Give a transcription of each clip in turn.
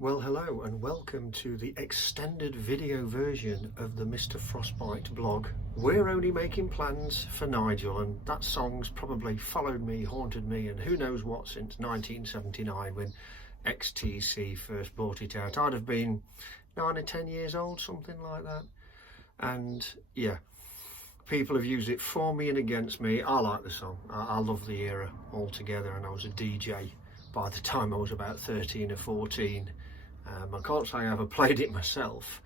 Well, hello and welcome to the extended video version of the Mr. Frostbite blog. We're only making plans for Nigel, and that song's probably followed me, haunted me, and who knows what since 1979 when XTC first brought it out. I'd have been 9 or 10 years old, something like that. And yeah, people have used it for me and against me. I like the song. I love the era altogether, and I was a DJ by the time I was about 13 or 14. I can't say I ever played it myself,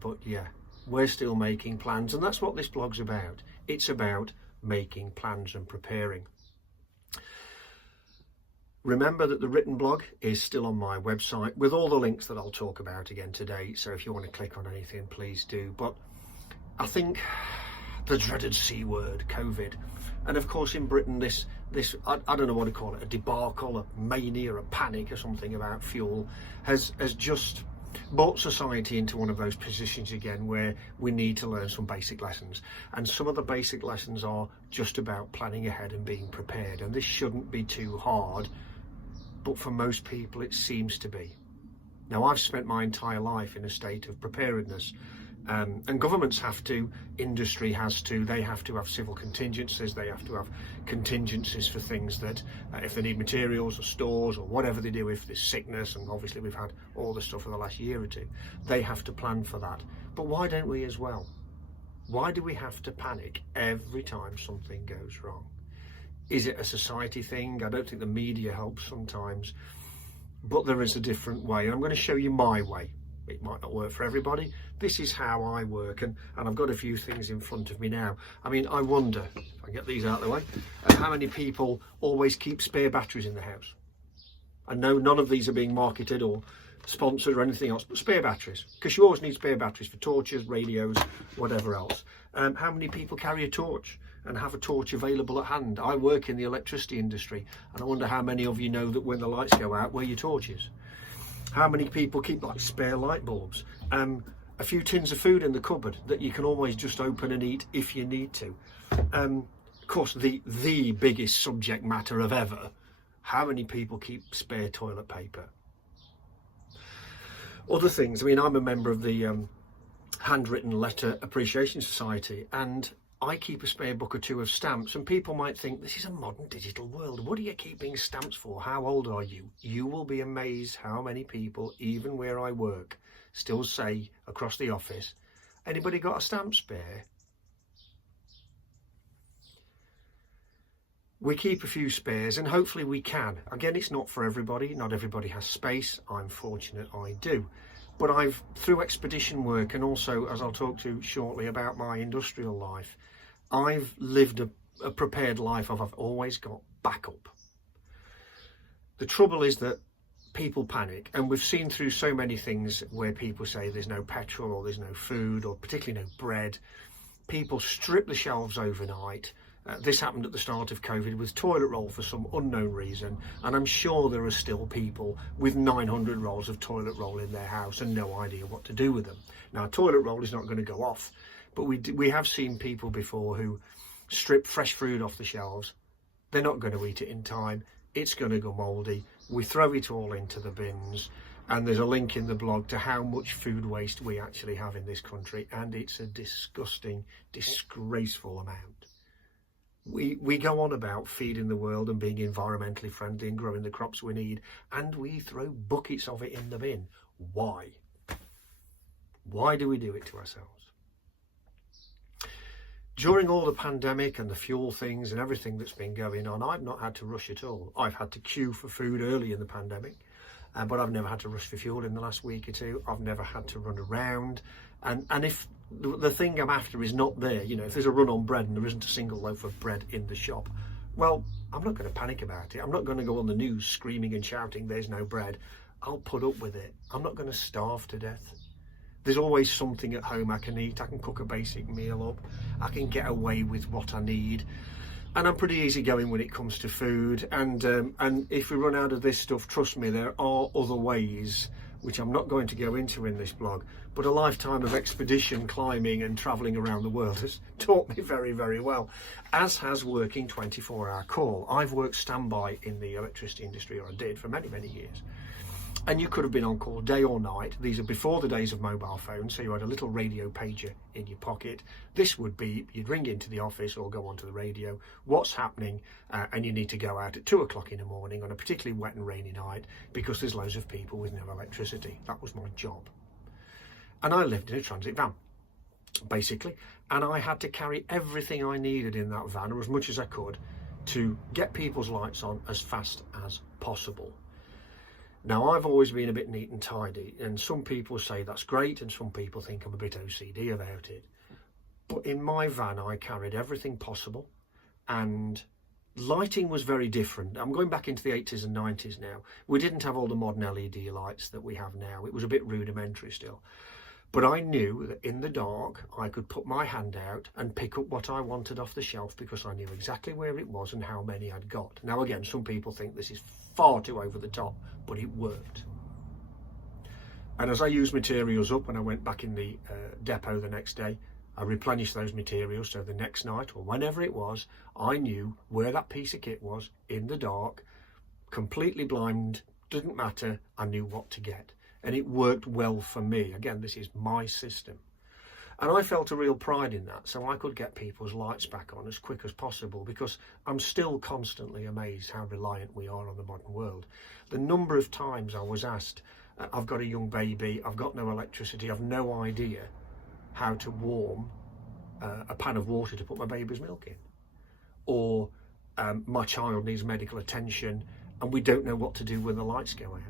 but yeah, we're still making plans, and that's what this blog's about. It's about making plans and preparing. Remember that the written blog is still on my website with all the links that I'll talk about again today, so if you want to click on anything, please do. But I think the dreaded C word, COVID, and of course in Britain this I don't know what to call it, a debacle, a mania, a panic or something about fuel has just brought society into one of those positions again where we need to learn some basic lessons, and some of the basic lessons are just about planning ahead and being prepared. And this shouldn't be too hard, but for most people it seems to be. Now, I've spent my entire life in a state of preparedness. And governments have to, industry has to, they have to have civil contingencies, they have to have contingencies for things that if they need materials or stores or whatever they do, if there's sickness, and obviously we've had all the stuff for the last year or two, they have to plan for that. But why don't we as well? Why do we have to panic every time something goes wrong? Is it a society thing? I don't think the media helps sometimes, but there is a different way. I'm going to show you my way. It might not work for everybody. This is how I work, and I've got a few things in front of me now. I mean, I wonder, if I get these out of the way, how many people always keep spare batteries in the house? I know none of these are being marketed or sponsored or anything else, but spare batteries, because you always need spare batteries for torches, radios, whatever else. How many people carry a torch and have a torch available at hand? I work in the electricity industry, and I wonder how many of you know that when the lights go out, where your torch is. How many people keep like spare light bulbs? A few tins of food in the cupboard that you can always just open and eat if you need to. Of course, the biggest subject matter of ever, how many people keep spare toilet paper? Other things, I mean, I'm a member of the Handwritten Letter Appreciation Society, and I keep a spare book or two of stamps, and people might think, this is a modern digital world. What are you keeping stamps for? How old are you? You will be amazed how many people, even where I work, still say across the office, anybody got a stamp spare? We keep a few spares, and hopefully we can. Again, it's not for everybody. Not everybody has space. I'm fortunate I do. But I've, through expedition work, and also, as I'll talk to shortly about my industrial life, I've lived a prepared life of I've always got backup. The trouble is that people panic, and we've seen through so many things where people say there's no petrol or there's no food or particularly no bread. People strip the shelves overnight. This happened at the start of COVID with toilet roll for some unknown reason, and I'm sure there are still people with 900 rolls of toilet roll in their house and no idea what to do with them. Now, toilet roll is not going to go off, but we have seen people before who strip fresh food off the shelves. They're not going to eat it in time. It's going to go mouldy. We throw it all into the bins, and there's a link in the blog to how much food waste we actually have in this country, and it's a disgusting, disgraceful amount. We go on about feeding the world and being environmentally friendly and growing the crops we need, and we throw buckets of it in the bin. Why? Why do we do it to ourselves? During all the pandemic and the fuel things and everything that's been going on, I've not had to rush at all. I've had to queue for food early in the pandemic, but I've never had to rush for fuel in the last week or two. I've never had to run around. And if the thing I'm after is not there, you know, if there's a run on bread and there isn't a single loaf of bread in the shop, well, I'm not going to panic about it. I'm not going to go on the news screaming and shouting there's no bread. I'll put up with it. I'm not going to starve to death. There's always something at home I can eat. I can cook a basic meal up. I can get away with what I need. And I'm pretty easygoing when it comes to food. And if we run out of this stuff, trust me, there are other ways, which I'm not going to go into in this blog. But a lifetime of expedition, climbing and travelling around the world has taught me very, very well, as has working 24-hour call. I've worked standby in the electricity industry, or I did, for many, many years. And you could have been on call day or night. These are before the days of mobile phones, so you had a little radio pager in your pocket. This would be, you'd ring into the office or go onto the radio, what's happening, and you need to go out at 2 o'clock in the morning on a particularly wet and rainy night because there's loads of people with no electricity. That was my job. And I lived in a transit van, basically, and I had to carry everything I needed in that van, or as much as I could, to get people's lights on as fast as possible. Now, I've always been a bit neat and tidy, and some people say that's great, and some people think I'm a bit OCD about it. But in my van, I carried everything possible, and lighting was very different. I'm going back into the 80s and 90s now. We didn't have all the modern LED lights that we have now. It was a bit rudimentary still. But I knew that in the dark, I could put my hand out and pick up what I wanted off the shelf because I knew exactly where it was and how many I'd got. Now, again, some people think this is far too over the top, but it worked. And as I used materials up and I went back in the depot the next day, I replenished those materials, so the next night or whenever it was, I knew where that piece of kit was in the dark, completely blind, didn't matter, I knew what to get. And it worked well for me. Again, this is my system. And I felt a real pride in that, so I could get people's lights back on as quick as possible, because I'm still constantly amazed how reliant we are on the modern world. The number of times I was asked, I've got a young baby, I've got no electricity, I've no idea how to warm a pan of water to put my baby's milk in. Or my child needs medical attention and we don't know what to do when the lights go out.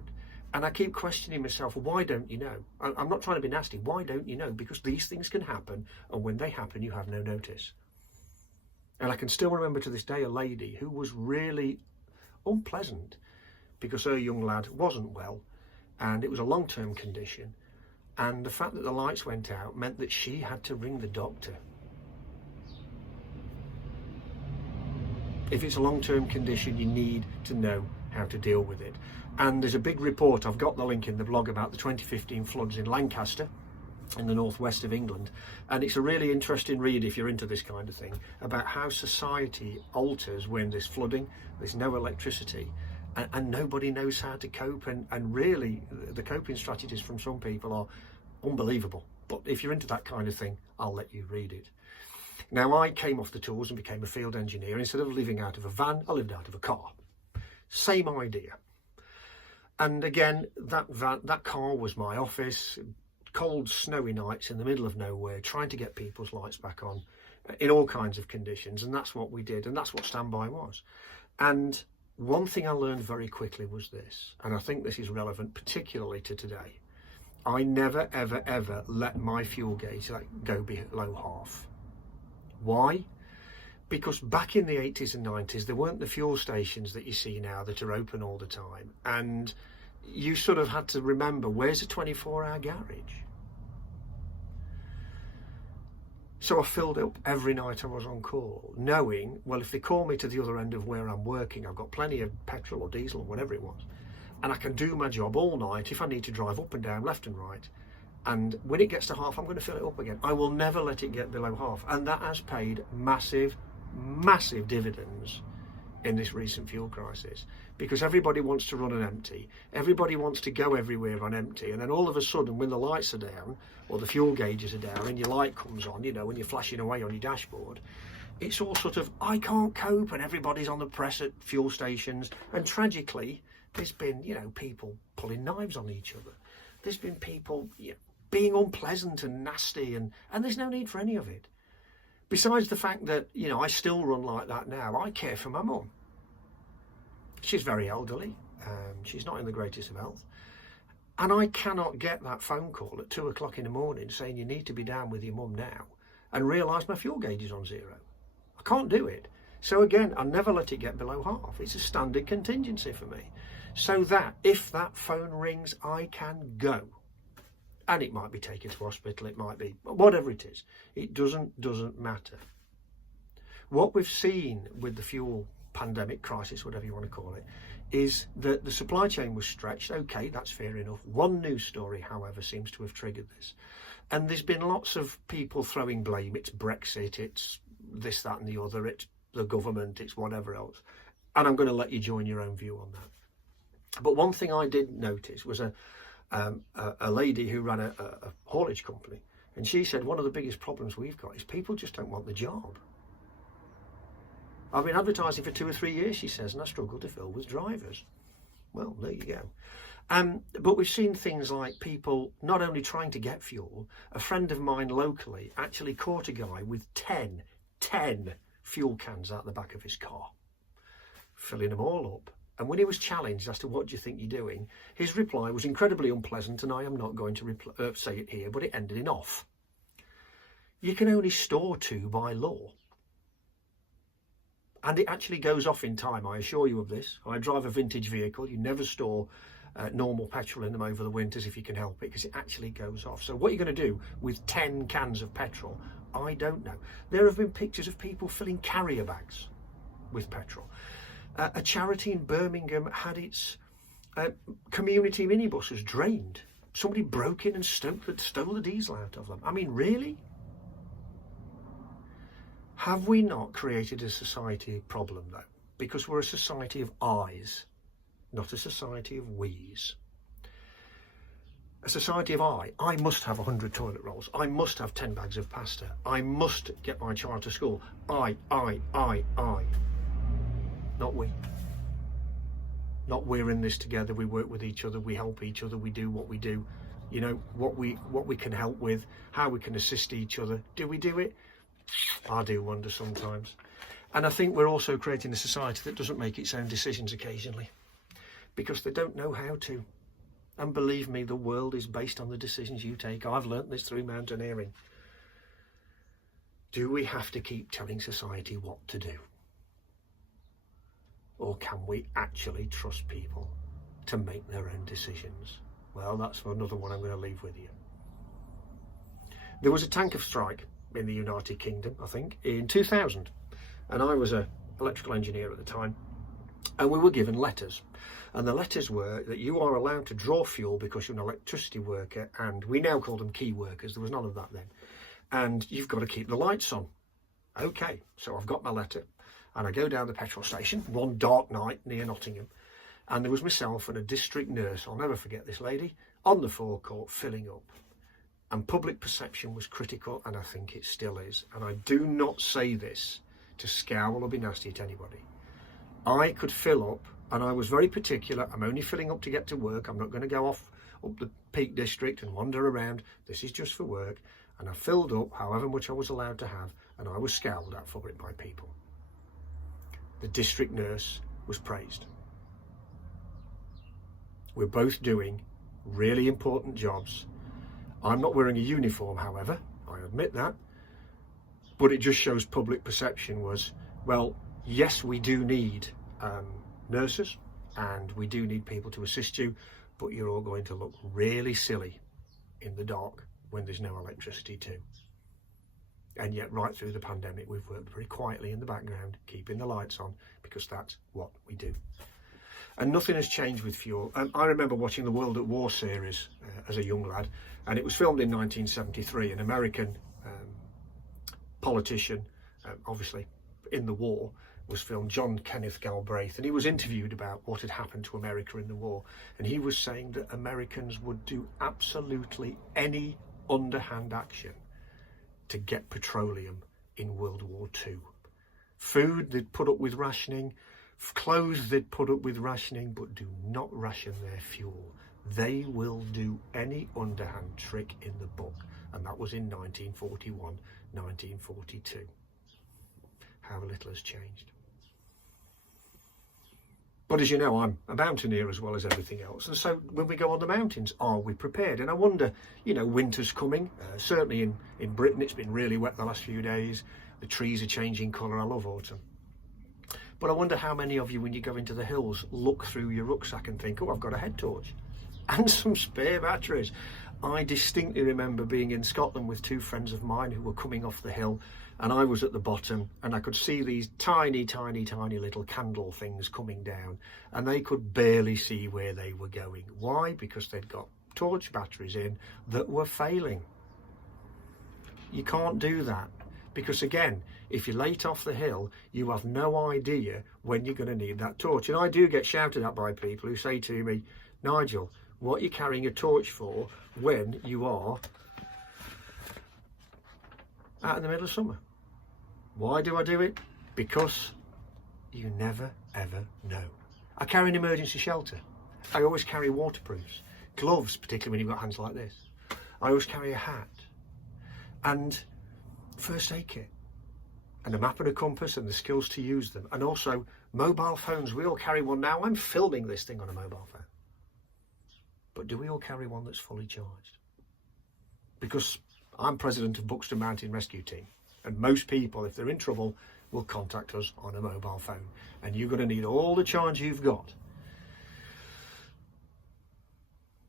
And I keep questioning myself, why don't you know? I'm not trying to be nasty. Why don't you know? Because these things can happen, and when they happen, you have no notice. And I can still remember to this day a lady who was really unpleasant because her young lad wasn't well, and it was a long-term condition. And the fact that the lights went out meant that she had to ring the doctor. If it's a long-term condition, you need to know how to deal with it. And there's a big report, I've got the link in the blog, about the 2015 floods in Lancaster in the northwest of England, and it's a really interesting read if you're into this kind of thing, about how society alters when there's flooding, there's no electricity, and nobody knows how to cope, and really the coping strategies from some people are unbelievable. But if you're into that kind of thing, I'll let you read it. Now, I came off the tools and became a field engineer. Instead of living out of a van, I lived out of a car. Same idea. And again, that car was my office, cold, snowy nights in the middle of nowhere, trying to get people's lights back on in all kinds of conditions. And that's what we did. And that's what standby was. And one thing I learned very quickly was this, and I think this is relevant particularly to today. I never, ever, ever let my fuel gauge go below half. Why? Because back in the 80s and 90s, there weren't the fuel stations that you see now that are open all the time. And you sort of had to remember, where's a 24-hour garage? So I filled up every night I was on call, knowing, well, if they call me to the other end of where I'm working, I've got plenty of petrol or diesel or whatever it was. And I can do my job all night if I need to drive up and down, left and right. And when it gets to half, I'm going to fill it up again. I will never let it get below half. And that has paid massive dividends in this recent fuel crisis, because everybody wants to run on empty, everybody wants to go everywhere on empty, and then all of a sudden when the lights are down or the fuel gauges are down and your light comes on, you know, when you're flashing away on your dashboard, it's all sort of, I can't cope, and everybody's on the press at fuel stations. And tragically, there's been, you know, people pulling knives on each other, there's been people, you know, being unpleasant and nasty, and there's no need for any of it. Besides the fact that, you know, I still run like that now. I care for my mum. She's very elderly. She's not in the greatest of health. And I cannot get that phone call at 2 o'clock in the morning saying you need to be down with your mum now and realise my fuel gauge is on zero. I can't do it. So again, I never let it get below half. It's a standard contingency for me. So that if that phone rings, I can go. And it might be taken to hospital, it might be, whatever it is. It doesn't matter. What we've seen with the fuel pandemic crisis, whatever you want to call it, is that the supply chain was stretched. Okay, that's fair enough. One news story, however, seems to have triggered this. And there's been lots of people throwing blame. It's Brexit, it's this, that and the other, it's the government, it's whatever else. And I'm going to let you join your own view on that. But one thing I did notice was a lady who ran a haulage company, and she said one of the biggest problems we've got is people just don't want the job. I've been advertising for 2 or 3 years, she says, and I struggle to fill with drivers. Well, there you go. But we've seen things like people not only trying to get fuel. A friend of mine locally actually caught a guy with 10 fuel cans out the back of his car, filling them all up. And when he was challenged as to what do you think you're doing, his reply was incredibly unpleasant, and I am not going to say it here, but it ended in off. You can only store 2 by law. And it actually goes off in time, I assure you of this. I drive a vintage vehicle. You never store normal petrol in them over the winters if you can help it, because it actually goes off. So what are you going to do with 10 cans of petrol? I don't know. There have been pictures of people filling carrier bags with petrol. A charity in Birmingham had its community minibuses drained. Somebody broke in and stole the diesel out of them. I mean, really? Have we not created a society problem, though? Because we're a society of I's, not a society of we's. A society of I must have 100 toilet rolls. I must have 10 bags of pasta. I must get my child to school. I. Not we. Not we're in this together. We work with each other. We help each other. We do what we do. You know, what we can help with, how we can assist each other. Do we do it? I do wonder sometimes. And I think we're also creating a society that doesn't make its own decisions occasionally, because they don't know how to. And believe me, the world is based on the decisions you take. I've learnt this through mountaineering. Do we have to keep telling society what to do? Or can we actually trust people to make their own decisions? Well, that's another one I'm going to leave with you. There was a tanker strike in the United Kingdom, I think, in 2000. And I was an electrical engineer at the time. And we were given letters. And the letters were that you are allowed to draw fuel because you're an electricity worker. And we now call them key workers. There was none of that then. And you've got to keep the lights on. Okay, so I've got my letter. And I go down the petrol station one dark night near Nottingham. And there was myself and a district nurse, I'll never forget this lady, on the forecourt filling up. And public perception was critical, and I think it still is. And I do not say this to scowl or be nasty at anybody. I could fill up, and I was very particular. I'm only filling up to get to work. I'm not going to go off up the Peak District and wander around. This is just for work. And I filled up however much I was allowed to have, and I was scowled at for it by people. The district nurse was praised. We're both doing really important jobs. I'm not wearing a uniform, however, I admit that, but it just shows public perception was, well, yes, we do need nurses and we do need people to assist you, but you're all going to look really silly in the dark when there's no electricity too. And yet right through the pandemic, we've worked very quietly in the background, keeping the lights on, because that's what we do. And nothing has changed with fuel. I remember watching the World at War series as a young lad, and it was filmed in 1973. An American politician, obviously in the war, was filmed, John Kenneth Galbraith, and he was interviewed about what had happened to America in the war. And he was saying that Americans would do absolutely any underhand action to get petroleum in World War II. Food, they'd put up with rationing. Clothes, they'd put up with rationing, but do not ration their fuel. They will do any underhand trick in the book. And that was in 1941, 1942. How little has changed. But as you know, I'm a mountaineer as well as everything else. And so when we go on the mountains, are we prepared? And I wonder, you know, winter's coming. Certainly in Britain, it's been really wet the last few days. The trees are changing colour. I love autumn. But I wonder how many of you, when you go into the hills, look through your rucksack and think, oh, I've got a head torch and some spare batteries. I distinctly remember being in Scotland with two friends of mine who were coming off the hill, and I was at the bottom, and I could see these tiny little candle things coming down, and they could barely see where they were going. Why? Because they'd got torch batteries in that were failing. You can't do that. Because again, if you're late off the hill, you have no idea when you're going to need that torch. And I do get shouted at by people who say to me, Nigel, what are you carrying a torch for when you are out in the middle of summer? Why do I do it? Because you never ever know. I carry an emergency shelter. I always carry waterproofs, gloves, particularly when you've got hands like this. I always carry a hat and first aid kit and a map and a compass and the skills to use them. And also mobile phones. We all carry one now. I'm filming this thing on a mobile phone. But do we all carry one that's fully charged? Because I'm president of Buxton Mountain Rescue Team, and most people, if they're in trouble, will contact us on a mobile phone. And you're going to need all the charge you've got.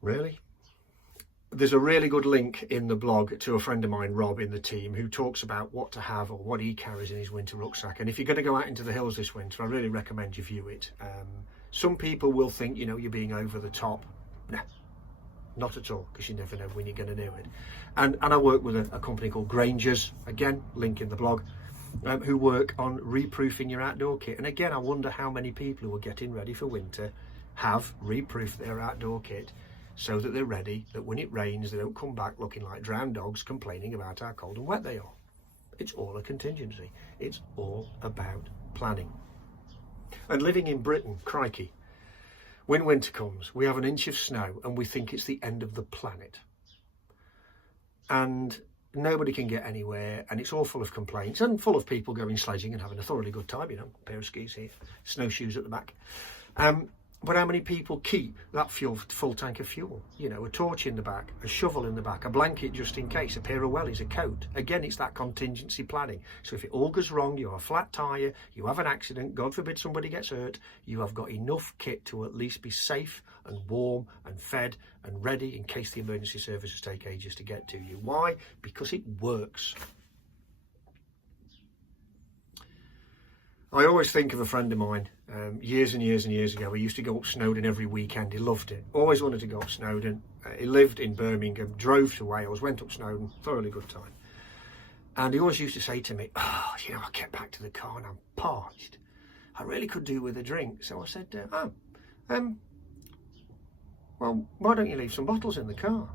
Really? There's a really good link in the blog to a friend of mine, Rob, in the team, who talks about what to have or what he carries in his winter rucksack. And if you're going to go out into the hills this winter, I really recommend you view it. Some people will think, you know, you're being over the top. No, not at all, because you never know when you're going to do it. And I work with a company called Granger's, again, link in the blog, who work on reproofing your outdoor kit. And again, I wonder how many people who are getting ready for winter have reproofed their outdoor kit so that they're ready, that when it rains, they don't come back looking like drowned dogs complaining about how cold and wet they are. It's all a contingency. It's all about planning. And living in Britain, crikey, when winter comes, we have an inch of snow and we think it's the end of the planet. And nobody can get anywhere, and it's all full of complaints and full of people going sledging and having a thoroughly good time, you know, a pair of skis here, snowshoes at the back. But how many people keep that full tank of fuel? You know, a torch in the back, a shovel in the back, a blanket just in case, a pair of wellies, a coat. Again, it's that contingency planning. So if it all goes wrong, you have a flat tyre, you have an accident, God forbid somebody gets hurt, you have got enough kit to at least be safe and warm and fed and ready in case the emergency services take ages to get to you. Why? Because it works. I always think of a friend of mine, years and years and years ago. He used to go up Snowdon every weekend. He loved it. Always wanted to go up Snowdon. He lived in Birmingham, drove to Wales, went up Snowdon, thoroughly good time. And he always used to say to me, oh, you know, I get back to the car and I'm parched. I really could do with a drink. So I said, well, why don't you leave some bottles in the car?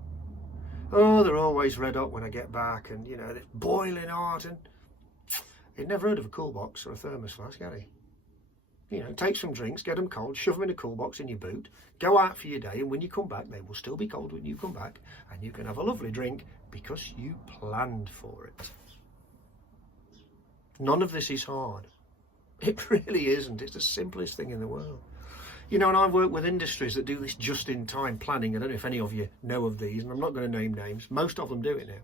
Oh, they're always red hot when I get back, and, you know, it's boiling hot. And he'd never heard of a cool box or a thermos flask, had he? You know, take some drinks, get them cold, shove them in a cool box in your boot, go out for your day, and when you come back, they will still be cold when you come back, and you can have a lovely drink because you planned for it. None of this is hard. It really isn't. It's the simplest thing in the world. You know, and I've worked with industries that do this just-in-time planning. I don't know if any of you know of these, and I'm not going to name names. Most of them do it now.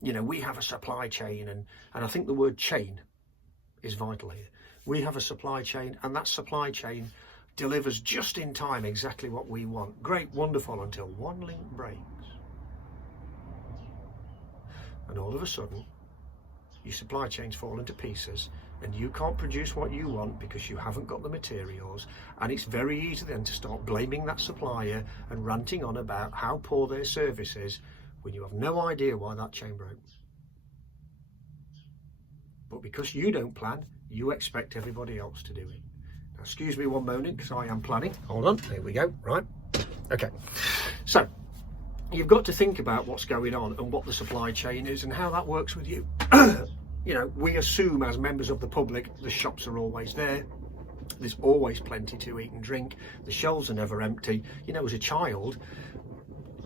You know, we have a supply chain, and I think the word chain is vital here. We have a supply chain, and that supply chain delivers just in time exactly what we want. Great, wonderful, until one link breaks. And all of a sudden, your supply chains fall into pieces, and you can't produce what you want because you haven't got the materials. And it's very easy then to start blaming that supplier and ranting on about how poor their service is when you have no idea why that chain broke. But because you don't plan, you expect everybody else to do it. Now, excuse me one moment, because I am planning. Hold on, there we go, right. Okay, so you've got to think about what's going on and what the supply chain is and how that works with you. You know, we assume as members of the public, the shops are always there. There's always plenty to eat and drink. The shelves are never empty. You know, as a child,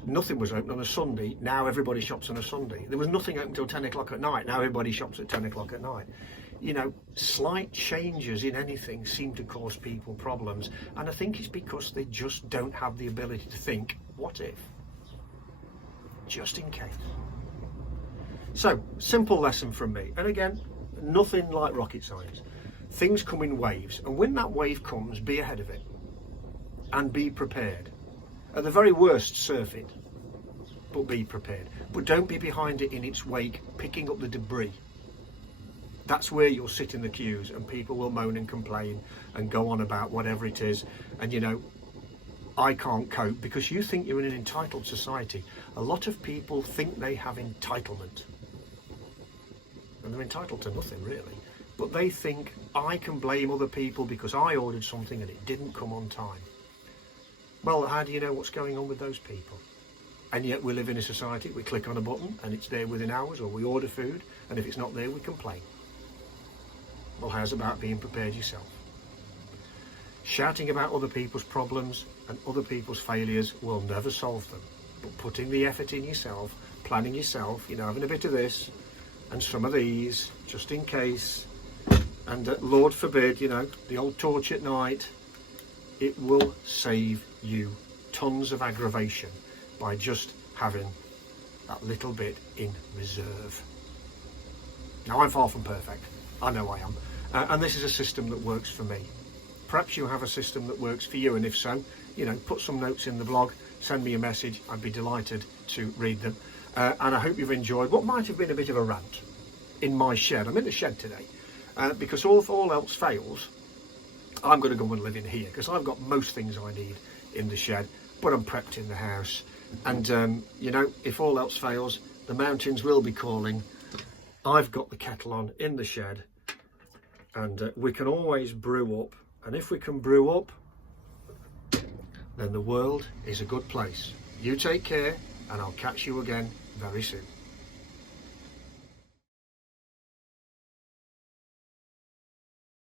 nothing was open on a Sunday. Now everybody shops on a Sunday. There was nothing open until 10 o'clock at night. Now everybody shops at 10 o'clock at night. You know, slight changes in anything seem to cause people problems. And I think it's because they just don't have the ability to think, what if? Just in case. So, simple lesson from me. And again, nothing like rocket science. Things come in waves. And when that wave comes, be ahead of it. And be prepared. At the very worst, surf it. But be prepared. But don't be behind it in its wake, picking up the debris. That's where you'll sit in the queues and people will moan and complain and go on about whatever it is. And, you know, I can't cope because you think you're in an entitled society. A lot of people think they have entitlement. and they're entitled to nothing really, but they think I can blame other people because I ordered something and it didn't come on time. Well, how do you know what's going on with those people? And yet we live in a society, we click on a button and it's there within hours, or we order food and if it's not there we complain. Well, how's about being prepared yourself? Shouting about other people's problems and other people's failures will never solve them. But putting the effort in yourself, planning yourself, having a bit of this and some of these, just in case, and Lord forbid, the old torch at night, it will save you tons of aggravation by just having that little bit in reserve. Now, I'm far from perfect. I know I am. And this is a system that works for me. Perhaps you have a system that works for you, and if so, put some notes in the blog, send me a message. I'd be delighted to read them. And I hope you've enjoyed what might have been a bit of a rant in my shed. I'm in the shed today because if all else fails, I'm going to go and live in here because I've got most things I need in the shed, but I'm prepped in the house. And, if all else fails, the mountains will be calling. I've got the kettle on in the shed, and we can always brew up. And if we can brew up, then the world is a good place. You take care, and I'll catch you again very soon.